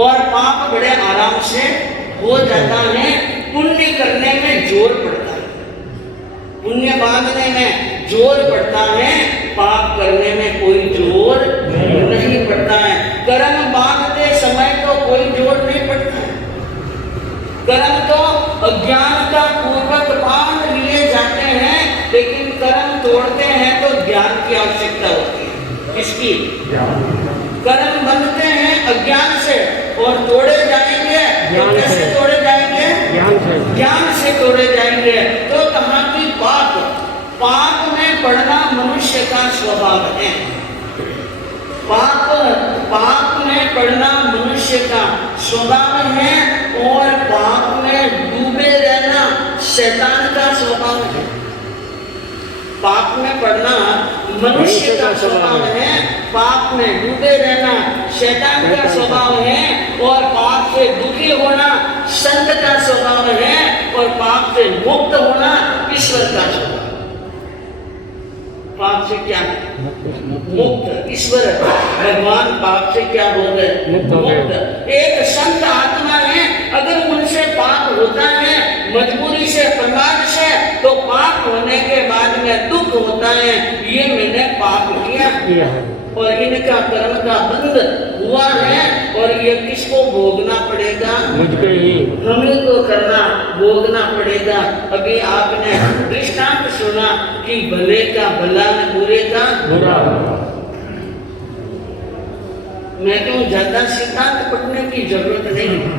और पाप बड़े आराम से हो जाता है। पुण्य करने में जोर पड़ता है, पुण्य बांधने में जोर पड़ता है, पाप करने में कोई जोर नहीं पड़ता है। कर्म बांधते समय तो कोई जोर नहीं पड़ता है, कर्म तो अज्ञानता पूर्वक बांध लिए जाते हैं, लेकिन कर्म तोड़ते हैं तो ज्ञान की आवश्यकता होती है। किसकी? कर्म बंधते हैं अज्ञान से और तोड़े जाएंगे, कैसे तोड़े जाएंगे? ज्ञान से तोड़े जाएंगे। तो कहाँ की पाप, पाप में पड़ना मनुष्य का स्वभाव है। पाप में पड़ना मनुष्य का स्वभाव है और पाप में डूबे रहना शैतान का स्वभाव है। पाप में पड़ना मनुष्य का स्वभाव है, पाप में डूबे रहना शैतान का स्वभाव है, और पाप से दुखी होना संत का स्वभाव है, और पाप से मुक्त होना ईश्वर का स्वभाव। पाप से क्या मुक्त? ईश्वर भगवान पाप से क्या हो गए? मुक्त। एक संत आत्मा है, अगर उनसे पाप होता है मजबूरी से, प्रमाद से, तो पाप होने के बाद में दुख होता है, ये मैंने पाप किया और इनका कर्म का बंध हुआ है, और ये किसको भोगना पड़ेगा? मुझको ही, हमें को करना भोगना पड़ेगा। अभी आपने दृष्टांत सुना कि भले का भला न बुरे का बुरा। मैं कहूँ ज्यादा सिद्धांत पढ़ने की जरूरत नहीं है,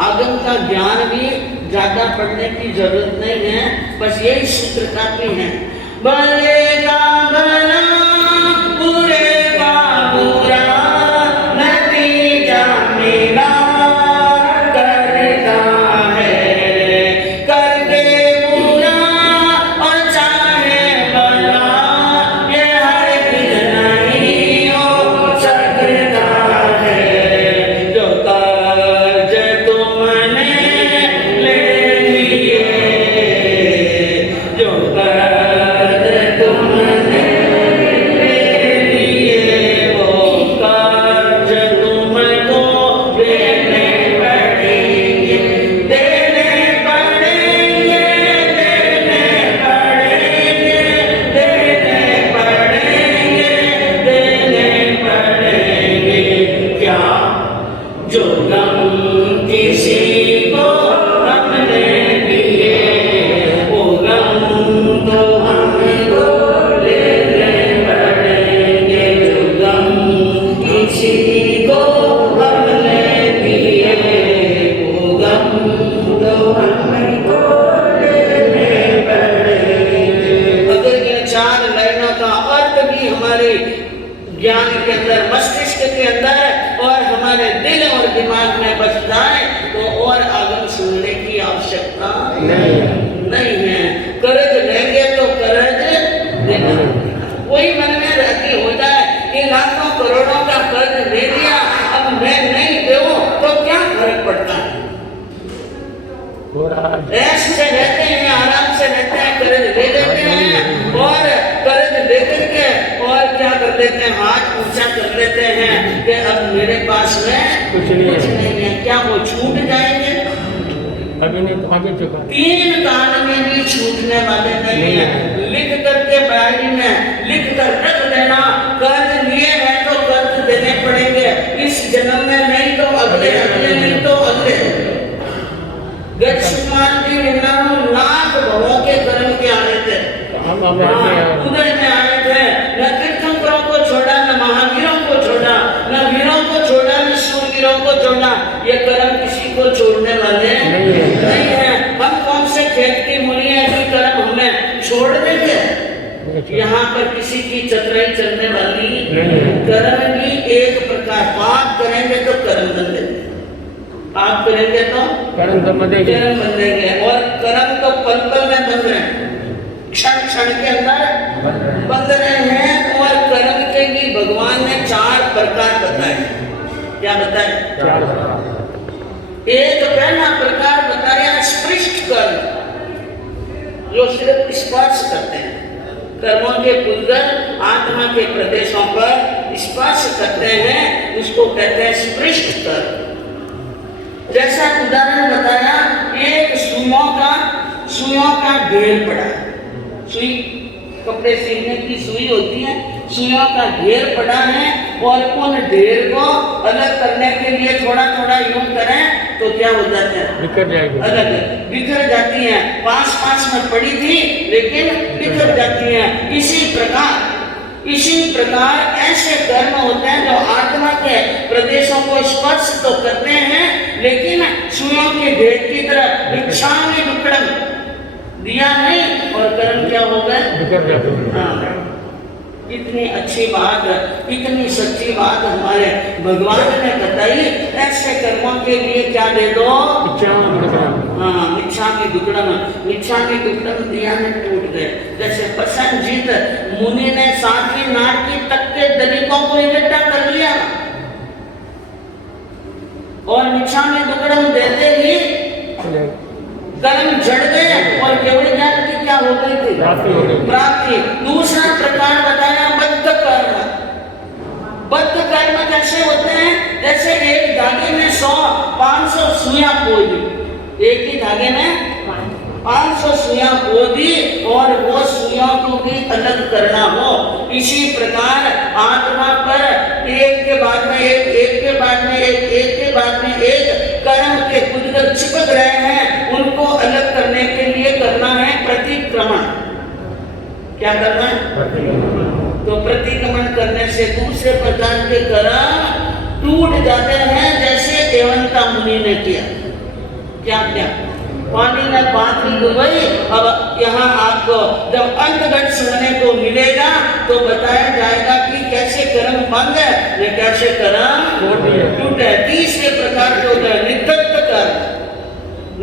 आगम का ज्ञान भी ज्यादा पढ़ने की जरूरत नहीं है, बस यही सूत्र काफी है। भले का भला बुरे का बुरा, नतीजा मेरा करता है, करके बुरा और चाहे भला, ये हर दिन नहीं हो सकता है। जो कर्ज तुमने ले लिए, जो कर्ज तुमने ले लिए, ज्ञान के अंदर, मस्तिष्क के अंदर और हमारे दिल और दिमाग में बस जाए तो और आगम सुनने की आवश्यकता नहीं है। कर्ज लेंगे तो कर्ज देना, वही मन में रहती हो जाए कि लाखों करोड़ों का कर्ज ले लिया, अब मैं नहीं दूं तो क्या फर्क पड़ता है। ऐसे से रहते हैं, आराम से रहते हैं, कर्ज ले लेते हैं और कर्ज लेकर के और क्या कर देते हैं, हाथ ऊंचा कर लेते हैं कि अब मेरे पास में कुछ नहीं है। क्या वो छूट जाएंगे? अभी नहीं तो आगे चुका। 3 काल में भी छूटने वाले नहीं है। लिख करके डायरी में लिख कर रख देना, कर्ज लिए हैं तो कर्ज देने पड़ेंगे, इस जन्म में नहीं तो अगले, अगले नहीं तो अगले। गच्छमान जी 99 लाख भवों के कर्म के आए थे, उदय में आए थे। न तीर्थंकरों को छोड़ा, न महावीरों को छोड़ा, न वीरों को छोड़ा, न शूरवीरों को छोड़ा। ये कर्म किसी को छोड़ने वाले नहीं है। हम कौन से खेत की मूली है कि कर्म हमें छोड़ देंगे? यहाँ पर किसी की चतुराई चलने वाली कर्म भी एक प्रकार, पाप करेंगे तो कर्म बंधेंगे, पाप करेंगे तो कर्म बंधेंगे और कर्म तो पल पल में बंध रहे हैं, क्षण क्षण के अंदर बंध रहे हैं। और कर्म के भी भगवान ने 4 प्रकार बताए। क्या बताए? 4 प्रकार। एक पहला प्रकार बताया स्पृष्ट कर्म, जो सिर्फ स्पर्श करते हैं, कर्मों के पुद्गल आत्मा के प्रदेशों पर स्पर्श करते हैं, उसको कहते हैं स्पृष्ट कर्म। जैसा उदाहरण बताया, एक सुइयों का ढेर पड़ा, सुई कपड़े सीने की सुई होती है, सुइयों का ढेर पड़ा है और उन ढेर को अलग करने के लिए थोड़ा थोड़ा यूं करें तो क्या हो जाता है? बिखर जाएगी, अलग बिखर जाती हैं। पास में पड़ी थी लेकिन बिखर जाती हैं। इसी प्रकार ऐसे कर्म होते हैं जो आत्मा के प्रदेशों को स्पर्श तो करते हैं, लेकिन सुइयों के ढेर की तरह इच्छा में दुक्कड़म दिया नहीं और कर्म क्या हो गए? इतनी अच्छी बात, इतनी सच्ची बात हमारे भगवान ने बताई। ऐसे कर्मों के लिए क्या दे दो? इच्छा की दुक्कड़म दिया में टूट गए। जैसे प्रसन्नजीत मुनि ने 7वीं नाट की तक के दलितों को इकट्ठा कर लिया और इच्छा में दुक्कड़म देते ही कर्म जड़ गए और केवल ज्ञान की क्या हो गई थी? प्राप्ति। दूसरा प्रकार बताया बद्ध कर्म। बद्ध कर्म कैसे होते हैं? जैसे एक धागे में 100-500 सुइयां पोई, एक ही धागे में 500 सुइयां पोई और वो सुइयों को भी अलग करना हो। इसी प्रकार आत्मा पर एक के बाद में एक, एक के बाद में एक, एक के बाद में एक कर्म के पुद्गल चिपक रहे हैं, उनको अलग करने के लिए करना है प्रतिक्रमण। क्या करना है? तो प्रतिक्रमण करने से दूसरे प्रकार के कर्म टूट जाते हैं, जैसे एवंता मुनि ने किया। क्या पानी में पात्री डुबई। अब यहाँ आपको जब अंतगत सुनने को मिलेगा तो बताया जाएगा कि कैसे कर्म बंद है, ये कैसे कर्म टूटे। तीसरे प्रकार के होते हैं नित्यत्व कर्म।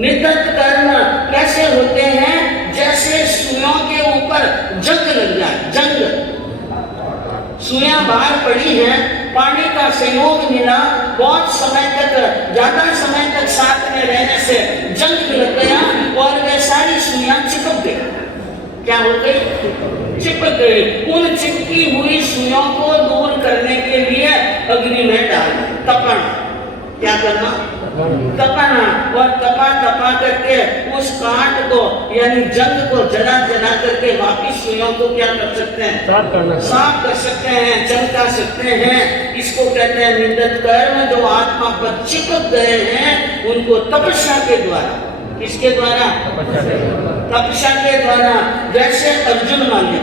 नित्यत्व कर्म कैसे होते हैं? जैसे सुइयों के ऊपर जंग लग जाए, जंग, सुइयां बाहर पड़ी हैं, पानी का संयोग मिला, बहुत समय तक, ज्यादा समय तक साथ में रहने से जंग लग गया और वे सारी सुइयां चिपक गई। क्या हो गई? चिपक गई। उन चिपकी हुई सुइयों को दूर करने के लिए अग्नि में डालना, तपाना। क्या करना? तपाना। और तपा करके उस काट को यानी जंग को जला करके वापिस सुइयों को क्या कर सकते हैं? साफ कर सकते हैं, चमका सकते हैं। इसको कहते हैं नित्यत्व कर्म। जो आत्मा पर चिपक गए हैं उनको तपस्या के द्वारा, किसके द्वारा? तपस्या के द्वारा। जैसे अर्जुन माली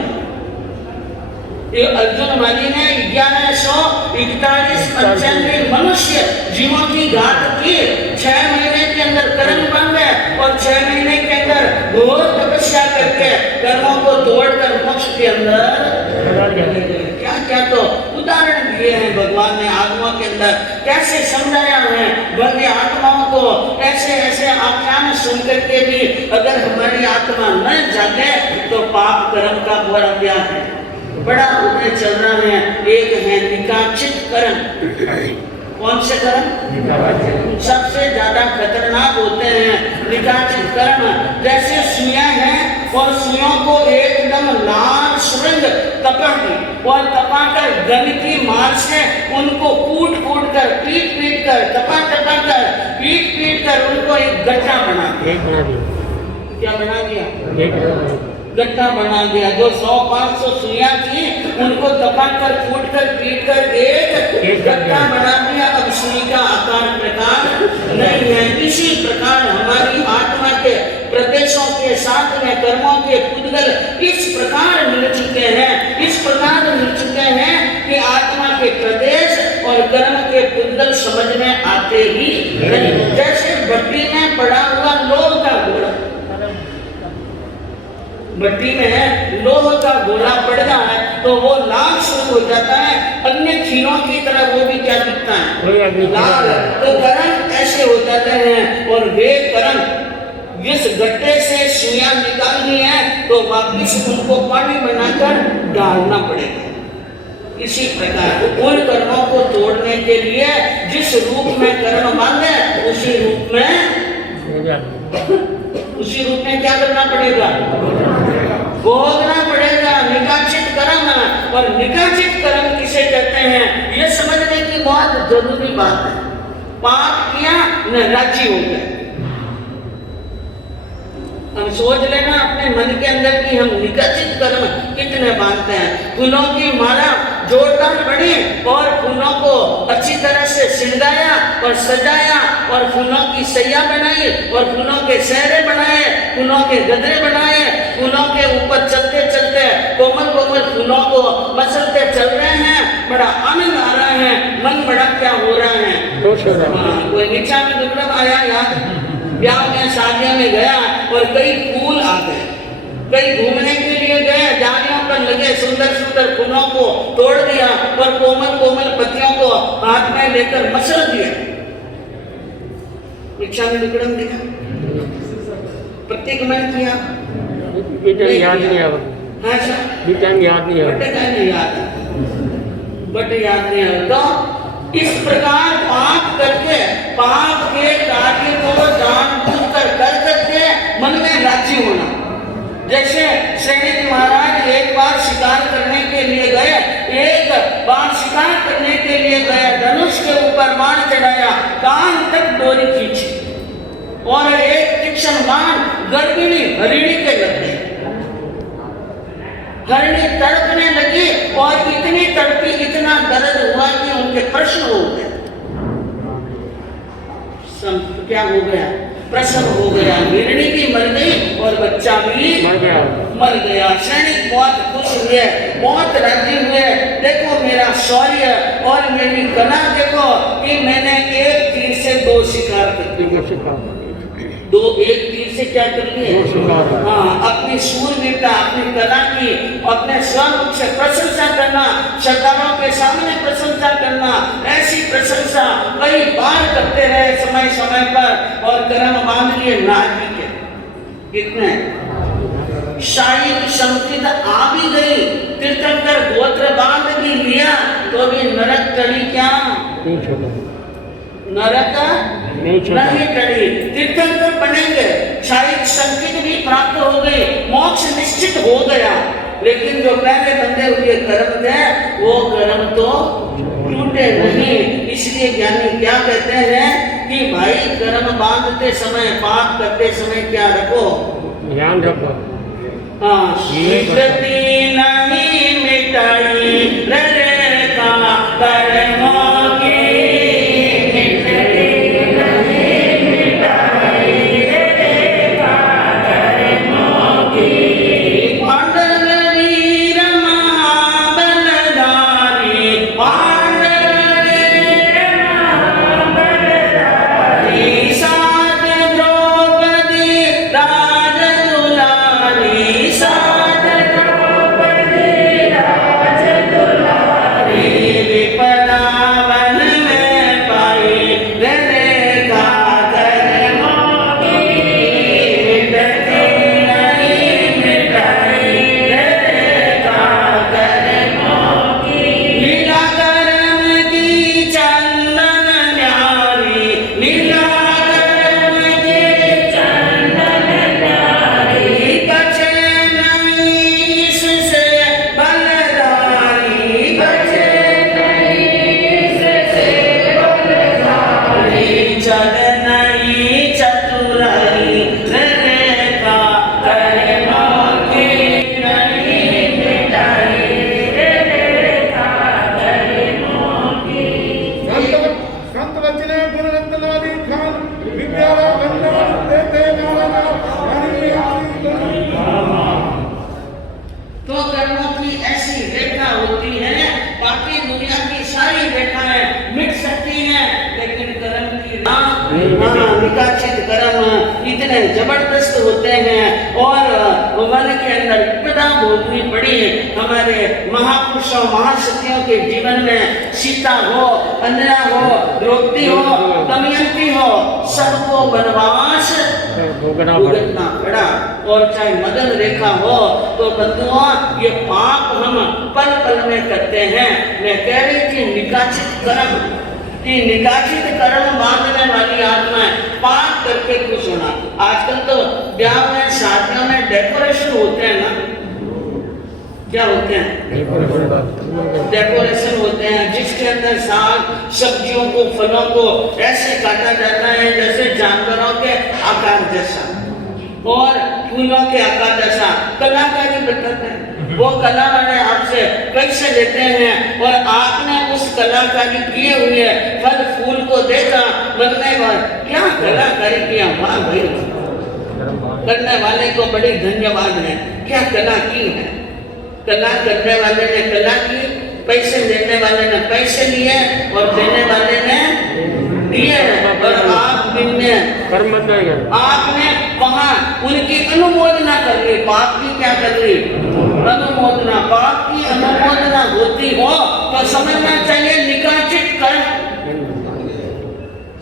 ने 1141 मनुष्य जीवों की घात की। 6 महीने के अंदर कर्म बन गए और 6 महीने के अंदर घोर तपस्या करके कर्मों को तोड़कर मोक्ष के अंदर क्या तो उदाहरण दिए हैं भगवान ने आत्मा के अंदर, कैसे समझाया है बंदी आत्माओं को, ऐसे ऐसे आख्यान सुन करके भी अगर हमारी आत्मा न जागे तो पाप कर्म का बड़ा क्या है, बड़ा उन्हें चल रहा है। एक है निकाचित कर्म। कौन से कर्म? सबसे ज्यादा खतरनाक होते हैं निकाचित कर्म। जैसे सुइयां हैं और सुइयों को एकदम लाल सुरंग तपा दी और तपाकर गन की मार से उनको कूट कूट कर पीट कर तपा कर पीट कर उनको एक गड्ढा बना दिया। क्या बना दिया? गड्ढा बना दिया। जो 100-500 सुइयां थी उनको तपाकर कूट कर पीट कर एक गड्ढा बना दिया। अब सुई का आकार प्रकार नहीं है। इसी प्रकार हमारी आत्मा के प्रदेशों के साथ में कर्मों के पुद्गल इस प्रकार मिल चुके हैं, इस प्रकार मिल चुके हैं कि आत्मा के प्रदेश और कर्म के पुद्गल समझ में आते ही नहीं। जैसे भट्टी में पड़ा हुआ लोह का गोला, भट्टी में लोह का गोला पड़ रहा है तो वो लाल शुरू हो जाता है, अन्य खीरों की तरह वो भी क्या दिखता है, लाल। तो कर्म ऐसे हो जाते हैं और वे कर्म जिस गड्ढे से सुइयां निकालनी है तो वापिस उनको पानी बनाकर डालना पड़ेगा। इसी प्रकार उन कर्मों को तोड़ने के लिए जिस रूप में कर्म बांधे उसी रूप में क्या करना पड़ेगा, भोगना पड़ेगा। निकाचित कर्म, और निकाचित कर्म किसे कहते हैं ये समझने की बहुत जरूरी बात है। पाप किया न राजी हो गए। हम सोच लेना अपने मन के अंदर कि हम निकाचित कर्म कितने बांधते हैं। फूलों की माला जोरदार बनी और फूलों को अच्छी तरह से सिंगाया और सजाया और फूलों की सैया बनाई और फूलों के सहरे बनाए, फूलों के गदरे बनाए, फूलों के ऊपर चलते चलते कोमल कोमल फूलों को मसलते चल रहे हैं, बड़ा आनंद आ रहा है, मन बड़ा क्या हो रहा है। कोई नीचा में दुर्लभ आया यार, ब्याह में शादियों में गया और कई फूल आ गए, कई घूमने के लिए गए, जालियों पर लगे सुंदर सुंदर फूलों को तोड़ दिया और कोमल कोमल पत्तियों को हाथ में लेकर मसल दिया। रिक्शा में दुकड़म देखा, प्रत्येक मन किया, याद नहीं आ बट याद नहीं आ। तो इस प्रकार पाप करके पाप के कार्य को जानबूझकर कर करके मन में राज्य होना। जैसे सैनिक महाराज एक बार शिकार करने के लिए गए, एक बार शिकार करने के लिए गए, धनुष के ऊपर बाण चढ़ाया, कान तक डोरी खींची और एक तीक्ष्ण बाण गर्भिणी हरिणी के लग गई। हरिणी तड़पने लगी और इतनी तड़पी, इतना दर्द हुआ कि उनके प्रश्न हो गए। क्या हो गया? प्रसव हो गया। हिरणी भी मर गई और बच्चा भी मर गया। सैनिक बहुत खुश हुए, बहुत राजी हुए। देखो मेरा शौर्य और मेरी कला देखो कि मैंने एक तीर से 2 शिकार कर दिए। एक तीर से क्या कर लिए? हाँ, अपनी सूरवीरता, अपनी कला की, अपने स्वमुख से प्रशंसा करना, श्रद्धालुओं के सामने प्रशंसा करना, ऐसी प्रशंसा कई बार करते रहे समय समय पर और कर्म बांध लिए नागी के। कितने शाही की संगति आ भी गई, तीर्थंकर गोत्र बांध भी लिया तो भी नरक टली क्या? नरक नहीं टली। तीर्थंकर बनेंगे, शाही संकेत भी प्राप्त हो गई, मोक्ष निश्चित हो गया, लेकिन जो पहले बंधे हुए कर्म थे वो कर्म तो टूटे नहीं। इसलिए ज्ञानी क्या कहते हैं कि भाई कर्म बांधते समय, पाप करते समय क्या रखो? ध्यान रखो। हाँ, स्वीकृति नहीं मिटाई रे का कर्मों की, पर हाँ, निकाचित कर्म इतने जबरदस्त होते हैं और वन के अंदर विपदा भोगनी पड़ी हमारे महापुरुषों महाशक्तियों के जीवन में। सीता हो, अन्या हो, द्रौपदी हो, दमयंती हो, सबको वनवास भोगना पड़ा। और चाहे मदन रेखा हो तो बंधुओं ये पाप हम पल पल में करते हैं। मैं कह रही थी निकाचित कर्म बांधने वाली आत्मा पाप करके खुश होना। आजकल तो ब्याह में शादियों में डेकोरेशन होते हैं ना, क्या होते हैं? डेकोरेशन होते हैं जिसके अंदर साग सब्जियों को फलों को ऐसे काटा जाता है जैसे जानवरों के आकार जैसा और फूलों के आकार जैसा कलाकारी बताते हैं। वो कला वाले आपसे पैसे लेते हैं और आपने उस कलाकारी किए हुए फल फूल को देखा बनने पर क्या कलाकारी किया, वाह भाई, करने वाले को बड़ी धन्यवाद है, क्या कला की है। कला करने वाले ने कला की, पैसे देने वाले ने पैसे लिए और देने वाले ने दिए। और आपने वहां उनकी अनुमोदना कर ली। पाप की क्या कर ली? अनुमोदना। पाप की अनुमोदना होती हो तो समझना चाहिए निकाचित कर्म।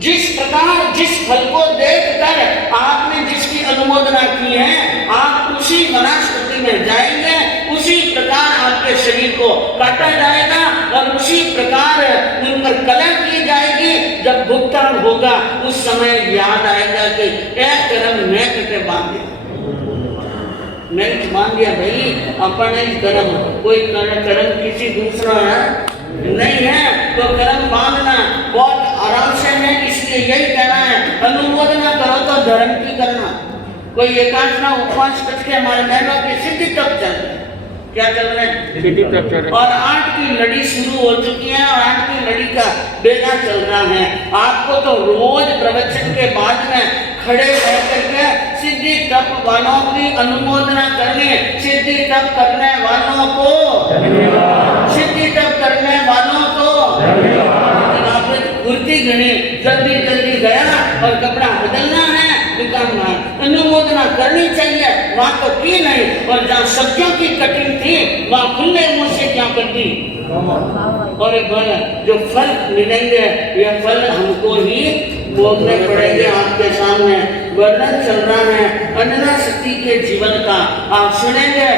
जिस प्रकार जिस फल को देखकर आपने जिसकी अनुमोदना की है आप उसी वनस्पति में जाएंगे, उसी प्रकार आपके शरीर को काटा जाएगा और उसी प्रकार उन पर कला की जाएगी। जब भुगतान होगा उस समय याद आएगा कि एक कर्म मैं कटे बांधे, नहीं मान दिया भाई अपने ही कर्म, कोई कर्म किसी दूसरा है नहीं है। तो कर्म बांधना बहुत आराम से है, इसलिए यही कहना है अनुमोदना करो तो धर्म की करना। कोई एकांशना उपवास करके हमारे महलों की सिद्धि तक चल रहे, क्या चल रहे हैं? और 8 की लड़ी शुरू हो चुकी है और 8 की लड़ी का बेला चल रहा है। आपको तो रोज प्रवचन के बाद में खड़े रह करके सिद्धि तप वालों की अनुमोदना करनी, सिद्धि तप करने वालों को, सिद्धि तप करने वालों को कुर्ती गणी जल्दी जल्दी गया और कपड़ा बदलना है दुकानदार, अनुमोदना करनी चाहिए। वहां तो की नहीं और जहाँ सब्जियों की कटिंग थी वहां खुले मुंह से क्या कर दी। और जो फल मिलेंगे ये फल हमको ही भोगने पड़ेंगे। आपके सामने वर्णन चल रहा है अंजना शक्ति के जीवन का, आप सुनेंगे